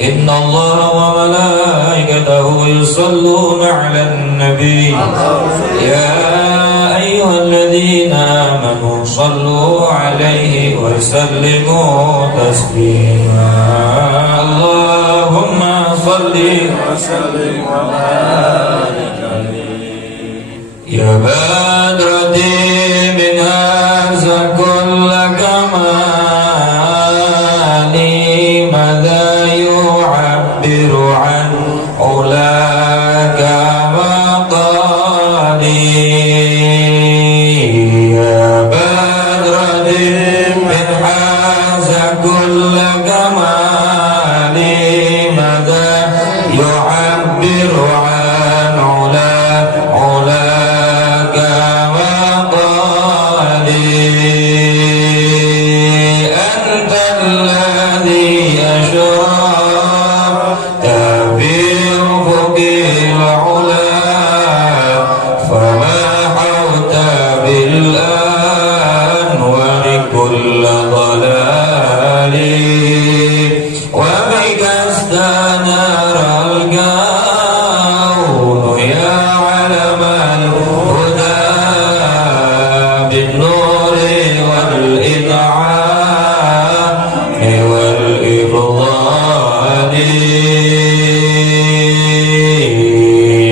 إن الله وملائكته يصلون على النبي يا أيها الذين آمنوا صلوا عليه وسلموا تسليما اللهم صل وسلم وبارك عليه يا بدر الدين من هذا كل كمال ماذا يعبر عن علاك مقالي يا بدر الدين من هذا كل كمال ماذا يعبر عن علاك مقالي أنت الذي أشرقت بأفق العلا فما حوت بالأنوار كل ضلال وبك استنار الكون يا علم الهدى بالنور والإنعام والإفضال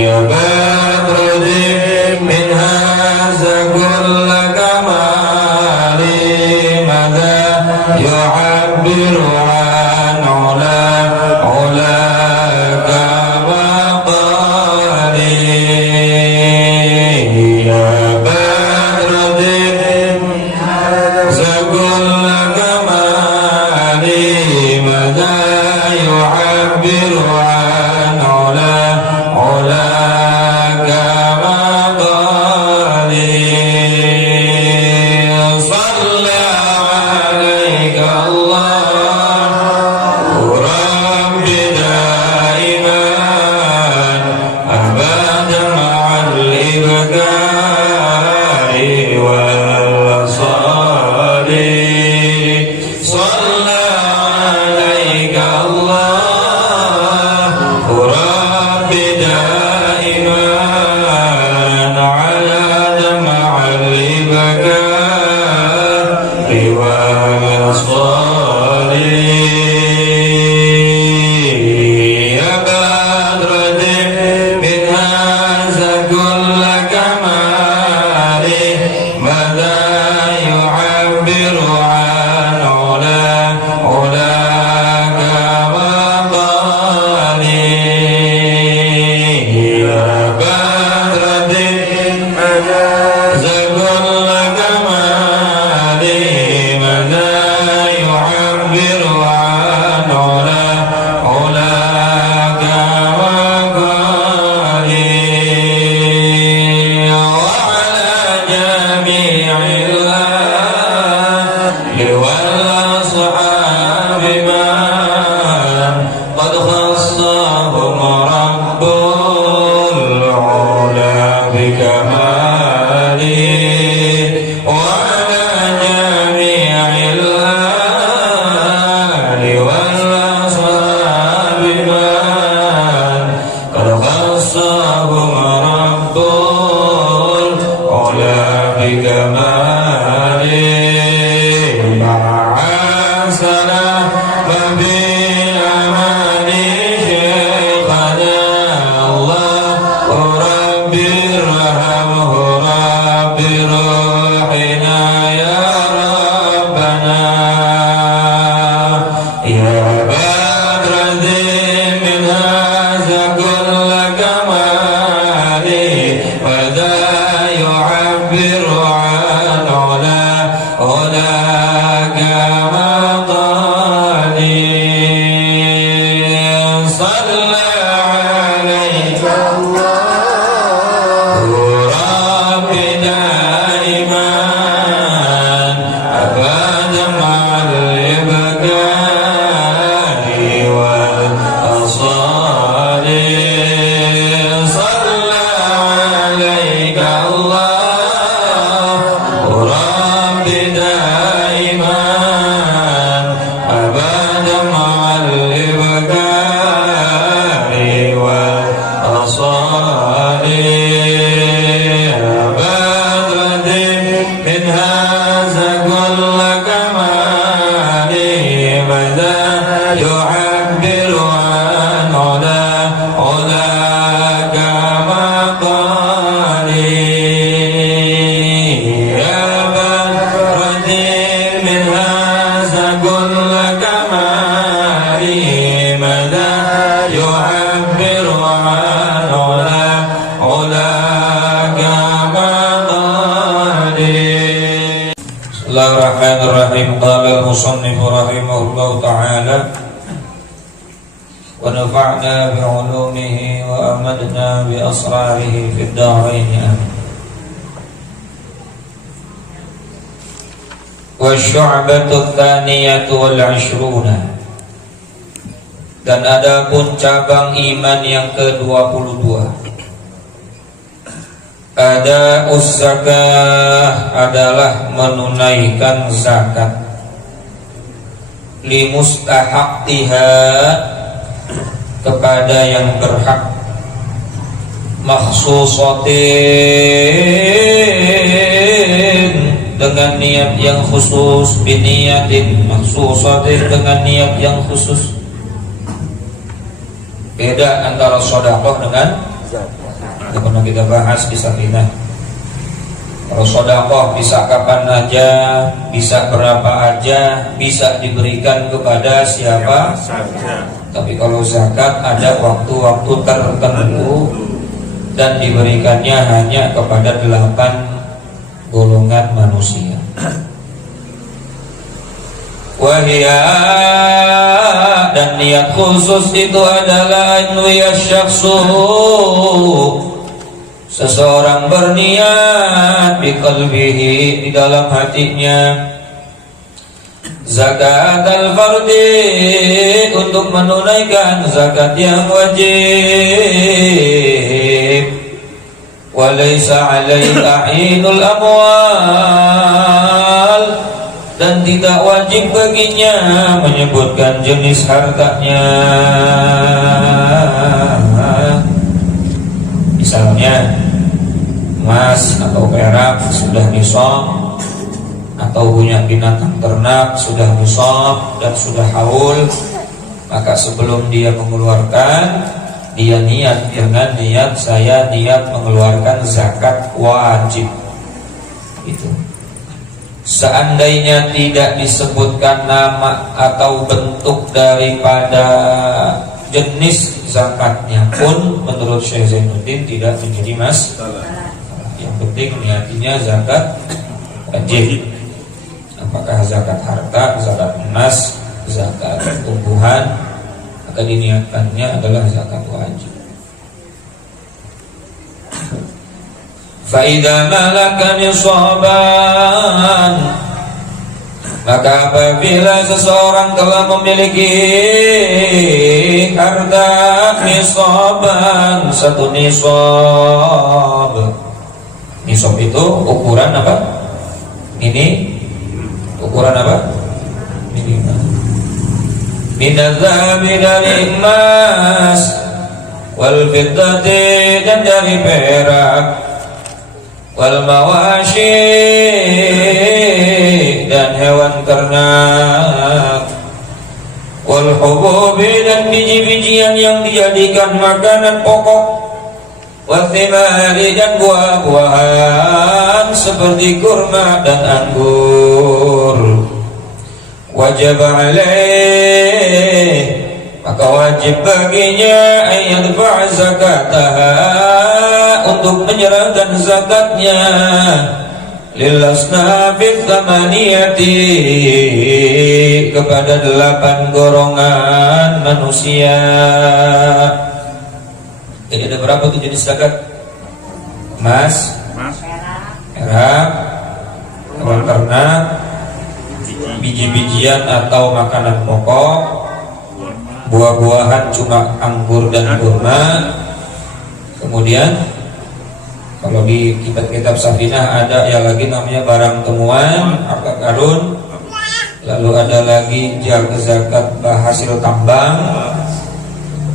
يا بدر من هذا كل كمال ماذا يعبر عن علاك مقالي يا بدر من هذا كل كمال ماذا يعبر عن علاك مقالي صلى عليك الله رب دائما أبدا مع الإبكار والوصال صلى عليك الله رب دائما على دمع الإبكار والوصال يا بدر من هذا كل كمال ماذا يعبر عن علاك مقالي يا بدر من هذا كل كمال ماذا يعبر عن علاك مقالي وعلى جميع الآل والأصحاب من قد خصهم رب العلا بكماله وعلى جميع الآل والأصحاب من قد خصهم رب العلا بكماله مع سلام بالأمان شيخنا الله رب ارحمه رب روحنا يا ربنا يا بدر من هذا كل كمال ماذا يعبر عن علاك مقالي صلى عليك الله رب دائما أبدا مع الإبكار والأصال صلى عليك الله رب دائما أبدا مع الإبكار يعبر عن علاك مقالي يا بدردي من هذا كل كمالي ماذا يعبر عن علاك مقالي. Bismillahirrahmanirrahim. Qala al-musannif rahimahullahu ta'ala wa nafa'na bi'ulumihi wa amadna bi asrarihi fid darain amin. Wa syu'batu tsaniyatu wal 'ishruna, dan adapun cabang iman yang ke-22, ada zakah adalah menunaikan zakat li mustahaqqiha kepada yang berhak, makhsusatin dengan niat yang khusus, biniyatin makhsusatin dengan niat yang khusus. Beda antara sedekah dengan itu pernah kita bahas di Safinah. Kalau sedekah bisa kapan aja, bisa berapa aja, bisa diberikan kepada siapa saja. Tapi kalau zakat ada waktu-waktu tertentu dan diberikannya hanya kepada 8 golongan manusia. Wahia, dan niat khusus itu adalah anwiya syakhsu, seseorang berniat biqalbihi, di dalam hatinya, zakat al-fardi, untuk menunaikan zakat yang wajib, walaysa alaihi ta'inul amwal, dan tidak wajib baginya menyebutkan jenis hartanya. Misalnya emas atau perak sudah nisab, atau punya binatang ternak sudah nisab dan sudah haul, maka sebelum dia mengeluarkan, dia niat dengan niat, saya niat mengeluarkan zakat wajib. Itu. Seandainya tidak disebutkan nama atau bentuk daripada jenis zakatnya pun, menurut Syekh Zainuddin tidak menjadi masalah. Yang penting niatinya zakat wajib. Apakah zakat harta, zakat emas, zakat tumbuhan, maka diniatkannya adalah zakat wajib. Fa'idha malaka nisaban, maka apabila seseorang telah memiliki harta nisaban, satu nisab. Nisab itu ukuran apa? Ini ukuran apa? Minimal. Minadzabi, dari emas, wal fiddati, dan dari perak, wal mawashi, dan hewan ternak, wal hububi, dan biji-bijian yang dijadikan makanan pokok, wal thimari, dan buah-buahan seperti kurma dan anggur. Wajib alaih, maka wajib baginya ayyadfa' zakataha, untuk menyerahkan zakatnya lil asnafit tsamaniyati, kepada 8 golongan manusia. Jadi ada berapa tuh jenis zakat? Emas, perak, hewan ternak, biji-bijian atau makanan pokok, buah-buahan cuma anggur dan kurma. Kemudian kalau di kitab-kitab Safinah ada yang lagi namanya barang temuan, harta karun. Lalu ada lagi zakat hasil tambang.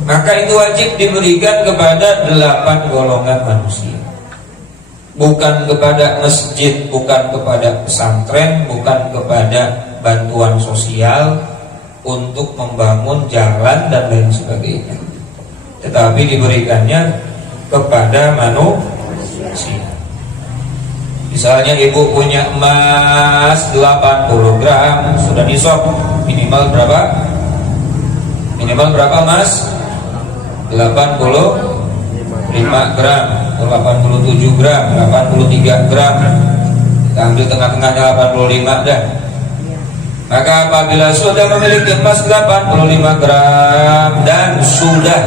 Maka itu wajib diberikan kepada 8 golongan manusia. Bukan kepada masjid, bukan kepada pesantren, bukan kepada bantuan sosial, untuk membangun jalan dan lain sebagainya, tetapi diberikannya kepada manusia. Misalnya ibu punya emas 80 gram, sudah nisab, minimal berapa? Minimal berapa mas? 85 gram, 87 gram, 83 gram. Kita ambil tengah-tengahnya 85 dah. Maka apabila sudah memiliki emas 85 gram dan sudah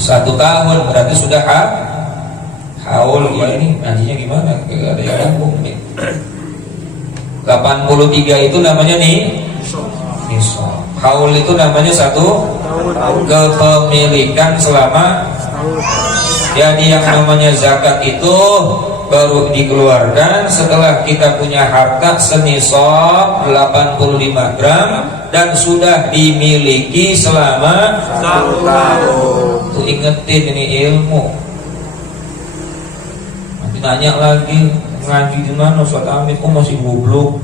1 tahun, berarti sudah haul. Ya ini nantinya gimana? Gak ada yang nyambung nih. 83 itu namanya nih nisab. Haul itu namanya 1 kepemilikan selama. Jadi yang namanya zakat itu baru dikeluarkan setelah kita punya harta senisab 85 gram dan sudah dimiliki selama 1 tahun. Tuh ingetin, ini ilmu. Nanti nanya lagi, ngaji di mana Ustaz Amit kok masih goblok?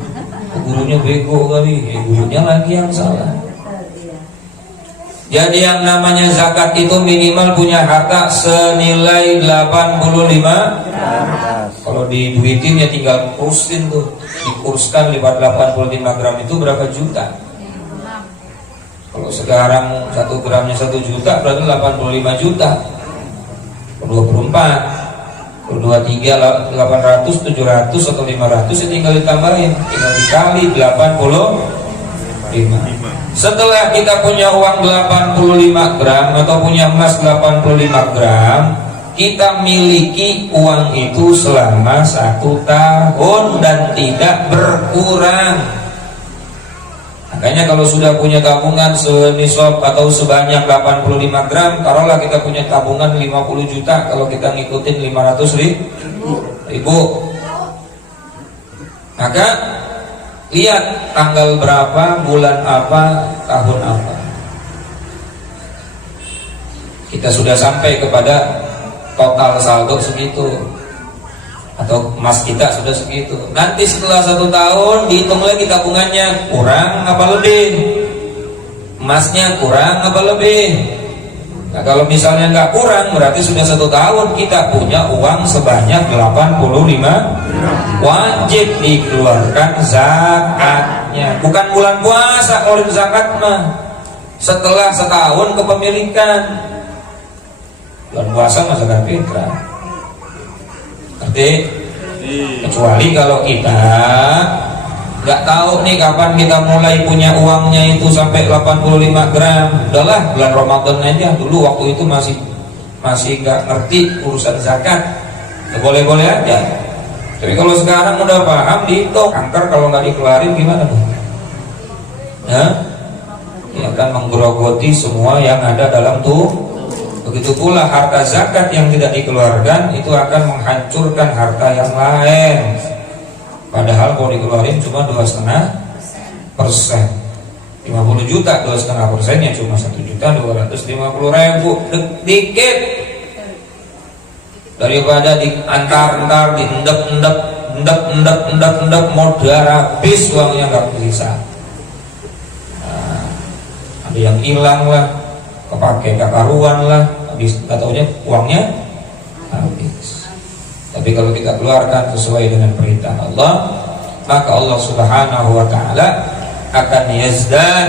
Gurunya bego kali, gurunya lagi yang salah. Jadi yang namanya zakat itu minimal punya harta senilai 85. Kalau diduitin ya tinggal kursin tuh, dikurskan lewat 85 gram itu berapa juta? Kalau sekarang 1 gramnya 1 juta berarti 85 juta. 24, 23, 800, 700 atau 500 ya tinggal ditambahin, tinggal dikali 85. Setelah kita punya uang 85 gram atau punya emas 85 gram, kita miliki uang itu selama 1 tahun dan tidak berkurang. Makanya kalau sudah punya tabungan senisab atau sebanyak 85 gram, taruhlah kita punya tabungan 50 juta, kalau kita ngikutin 500 ribu, maka lihat tanggal berapa, bulan apa, tahun apa. Kita sudah sampai kepada total saldo segitu, atau emas kita sudah segitu. Nanti setelah 1 tahun dihitung lagi tabungannya, kurang apa lebih, emasnya kurang apa lebih. Nah kalau misalnya nggak kurang, berarti sudah 1 tahun kita punya uang sebanyak 85, wajib dikeluarkan zakatnya. Bukan bulan puasa keluarin zakat mah, setelah setahun kepemilikan. Bulan puasa mah zakat fitrah. Ngerti? Kecuali kalau kita nggak tahu nih kapan kita mulai punya uangnya itu sampai 85 gram. Udahlah bulan Ramadan aja dulu, waktu itu masih nggak ngerti urusan zakat, ya boleh-boleh aja. Tapi kalau sekarang udah paham, dihitung angker, kalau nggak dikeluarin gimana tuh? Ya, ya akan menggerogoti semua yang ada dalam tuh. Begitu pula harta zakat yang tidak dikeluarkan itu akan menghancurkan harta yang lain. Padahal kalau dikeluarin cuma 2,5%, 50 juta 2,5% ya cuma 1.250.000, dikit. Daripada diantar-antar, diendap modal habis, uangnya nggak bisa. Nah, ada yang hilang lah, kepake kakaruan lah, habis nggak taunya uangnya habis. Tapi kalau kita keluarkan sesuai dengan perintah Allah, maka Allah Subhanahu wa taala akan yazdad,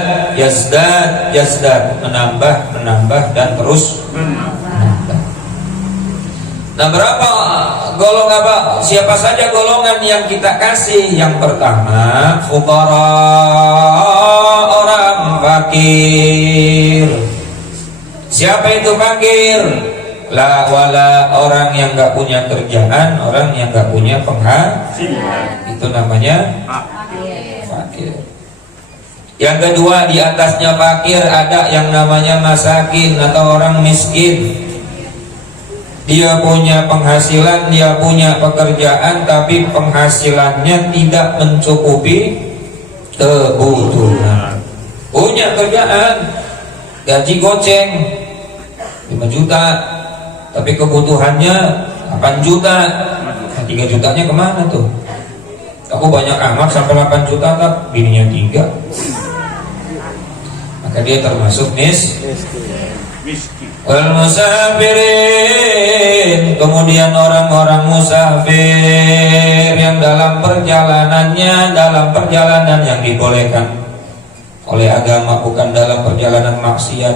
menambah dan terus menambah. Nah, berapa golongan apa? Siapa saja golongan yang kita kasih? Yang pertama, fuqara, orang fakir. Siapa itu fakir? La wala, orang yang nggak punya kerjaan, orang yang nggak punya penghasilan, itu namanya fakir. Yang kedua, di atasnya fakir ada yang namanya masakin atau orang miskin. Dia punya penghasilan, dia punya pekerjaan, tapi penghasilannya tidak mencukupi kebutuhan. Punya kerjaan, gaji goceng 5 juta, tapi kebutuhannya 8 juta. 3 jutanya kemana tuh? Aku banyak amat sampai 8 juta, tak bininya 3. maka dia termasuk miskin. Wal musafirin, kemudian orang-orang musafir yang dalam perjalanan yang dibolehkan oleh agama, bukan dalam perjalanan maksiat,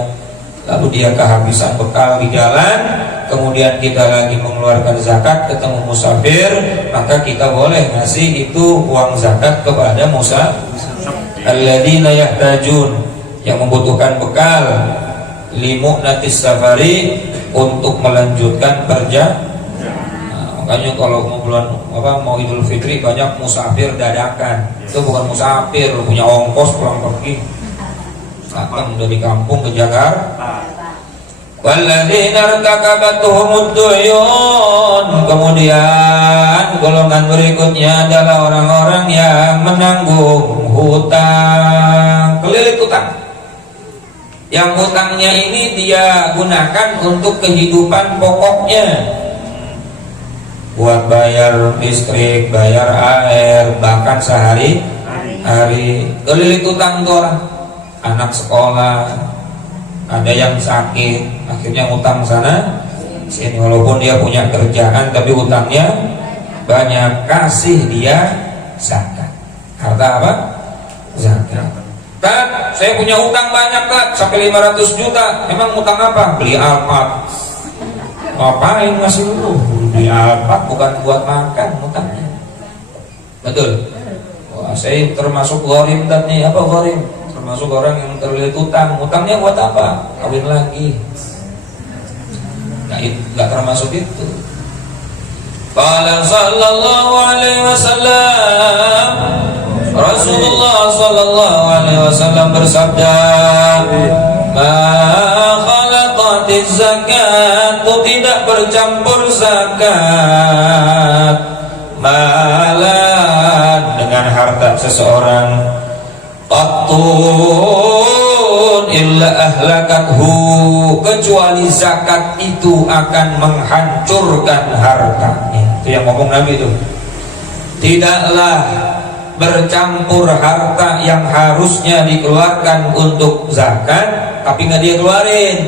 lalu dia kehabisan bekal di jalan, kemudian kita lagi mengeluarkan zakat, ketemu musafir, maka kita boleh ngasih itu uang zakat kepada musafir. Alladzina yahtajun, yang membutuhkan bekal, limu'natis safari, untuk melanjutkan perjalanan. Makanya kalau mau Idul Fitri banyak musafir dadakan. Itu bukan musafir, punya ongkos pulang pergi. Datang dari kampung ke Jakarta. Walladzina irtakabatuhumud duyun, kemudian golongan berikutnya adalah orang-orang yang menanggung hutang, kelilit hutang. Yang hutangnya ini dia gunakan untuk kehidupan pokoknya, buat bayar listrik, bayar air, bahkan sehari-hari. Kelilit hutang tuh orang, anak sekolah, ada yang sakit, akhirnya hutang sana sini. Walaupun dia punya kerjaan, tapi hutangnya banyak. Kasih dia zakat. Harta apa? Zakat. Kak, saya punya hutang banyak Kak, sampai 500 juta. Emang hutang apa? Beli Alphard. Ngapain ngasih lu? Beli Alphard bukan buat makan hutangnya. Betul? Wah, saya termasuk gharim nih. Apa gharim? Termasuk orang yang terlilit hutang. Hutangnya buat apa? Kawin lagi. Nggak termasuk itu. Qala sallallahu alaihi wasallam, Rasulullah sallallahu alaihi wasallam bersabda, ma khalaqatiz zakat, tidak bercampur zakat, malan, dengan harta seseorang, qatun illa ahlakathu, kecuali zakat itu akan menghancurkan hartanya. Itu yang ngomong Nabi itu. Tidaklah bercampur harta yang harusnya dikeluarkan untuk zakat, tapi nggak dia keluarin,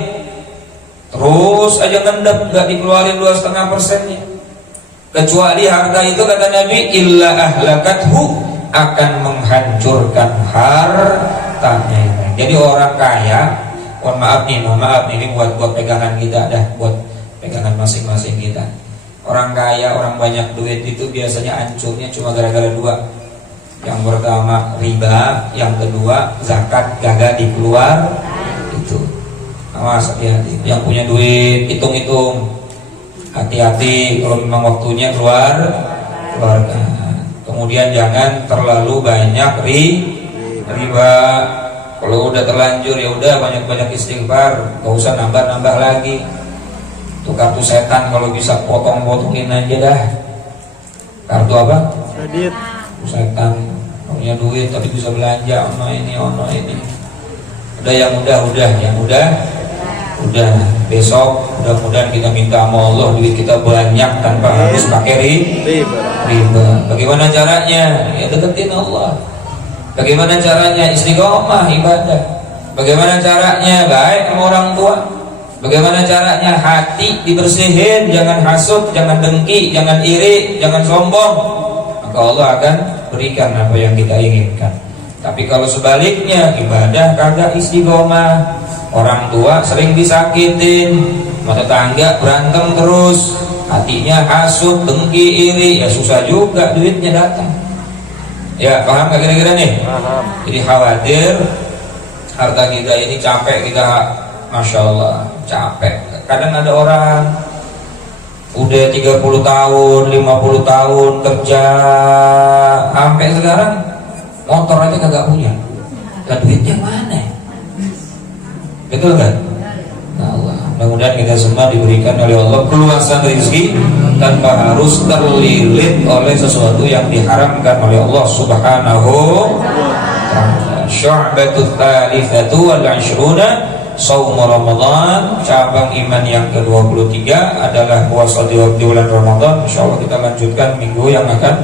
terus aja ngendep, nggak dikeluarin 2,5%-nya. Kecuali harta itu, kata Nabi, illa ahlakathu, akan menghancurkan hartanya. Jadi orang kaya, mohon maaf nih, ini buat pegangan kita dah, buat pegangan masing-masing kita. Orang kaya, orang banyak duit itu biasanya hancurnya cuma gara-gara dua. Yang pertama riba, yang kedua zakat gagal dikeluar. Itu awas, hati-hati. Yang punya duit hitung-hitung, hati-hati kalau memang waktunya keluarkan. Kemudian jangan terlalu banyak riba. Kalau udah terlanjur ya udah, banyak-banyak istighfar, gak usah nambah-nambah lagi. Tuh kartu setan kalau bisa potong-potongin aja dah. Kartu apa? Kredit. Setan punya duit tapi bisa belanja ono ini. Udah yang udah besok mudah-mudahan kita minta sama Allah duit kita banyak tanpa harus pakai riba. Bagaimana caranya? Ya deketin Allah. Bagaimana caranya? Istiqomah ibadah. Bagaimana caranya? Baik sama orang tua. Bagaimana caranya? Hati dibersihin, jangan hasut, jangan dengki, jangan iri, jangan sombong. Maka Allah akan berikan apa yang kita inginkan. Tapi kalau sebaliknya, ibadah kagak istiqomah, orang tua sering disakitin, tetangga berantem terus, hatinya hasut, dengki, iri, ya susah juga duitnya datang. Ya paham gak kira-kira nih? Paham. Jadi khawatir harta kita ini capek kita, Masya Allah capek. Kadang ada orang udah 30 tahun, 50 tahun kerja, sampai sekarang motor aja kagak punya. Lah duitnya mana? Betul kan? Nah Allah, mudah-mudahan kita semua diberikan oleh Allah keluasan rezeki tanpa harus terlilit oleh sesuatu yang diharamkan oleh Allah Subhanahu wa ta'ala. Syu'batut thalithatu wal 'ashruna, Shaum Ramadan, cabang iman yang ke-23 adalah puasa di bulan Ramadan. Insyaallah kita lanjutkan minggu yang akan